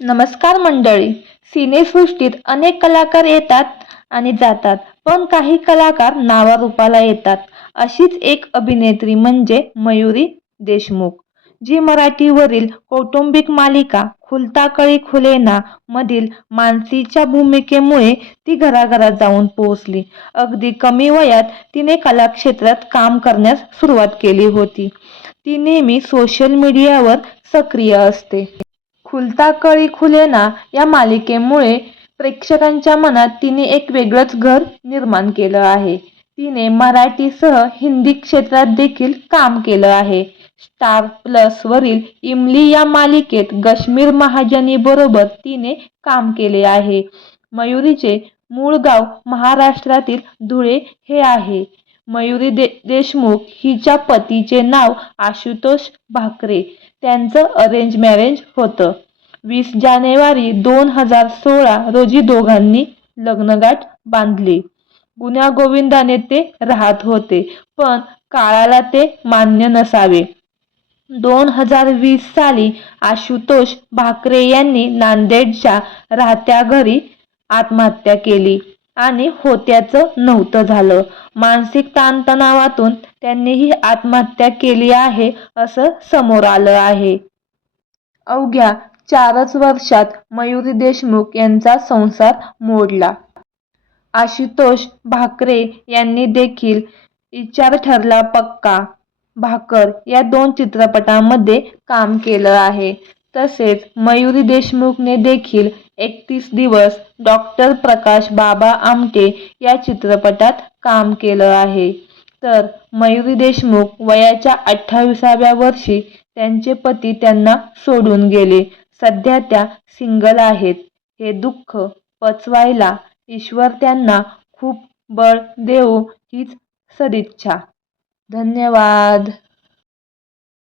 नमस्कार मंडळी. सिनेसृष्टीत अनेक कलाकार येतात आणि जातात, पण काही कलाकार नावारूपाला येतात. अशीच एक अभिनेत्री म्हणजे मयुरी देशमुख, जी मराठीवरील कौटुंबिक मालिका खुलता कळी खुलेना मधील मानसीच्या भूमिकेमुळे ती घराघरात जाऊन पोहोचली. अगदी कमी वयात तिने कलाक्षेत्रात काम करण्यास सुरुवात केली होती. ती नेहमी सोशल मीडियावर सक्रिय असते. खुलता कळी खुलेना या मालिकेमुळे प्रेक्षकांच्या मनात तिने एक वेगळंच घर निर्माण केलं आहे. तिने मराठीसह हिंदी क्षेत्रात देखील काम केलं आहे. स्टार प्लस वरील इमली या मालिकेत कश्मीर महाजनीबरोबर तिने काम केले आहे. मयुरीचे मूळ गाव महाराष्ट्रातील धुळे हे आहे. मयुरी देशमुख हिच्या पतीचे नाव आशुतोष भाकरे. त्यांचं अरेंज मॅरेज होतं. 20 जानेवारी 2016 रोजी दोघांनी लग्नगाठ बांधली. गुण्यागोविंदाने ते राहत होते, पण काळाला ते मान्य नसावे. 2020 साली आशुतोष भाकरे यांनी नांदेडच्या राहत्या घरी आत्महत्या केली आणि होत्याचं नव्हतं झालं. मानसिक ताणतणावातून त्यांनी ही आत्महत्या केली आहे असं समोर आलं आहे. अवघ्या 4च वर्षात मयुरी देशमुख यांचा संसार मोडला. आशुतोष भाकरे यांनी देखील विचार ठरला पक्का, भाकर या 2 चित्रपटांमध्ये काम केलं आहे. तसेच मयुरी देशमुखने देखील 31 दिवस, डॉक्टर प्रकाश बाबा आमटे या चित्रपटात काम केलं आहे. तर मयुरी देशमुख वयाच्या 28व्या वर्षी त्यांचे पती त्यांना सोडून गेले. सध्या त्या सिंगल आहेत. हे दुःख पचवायला ईश्वर त्यांना खूप बळ देवो हीच सदिच्छा. धन्यवाद.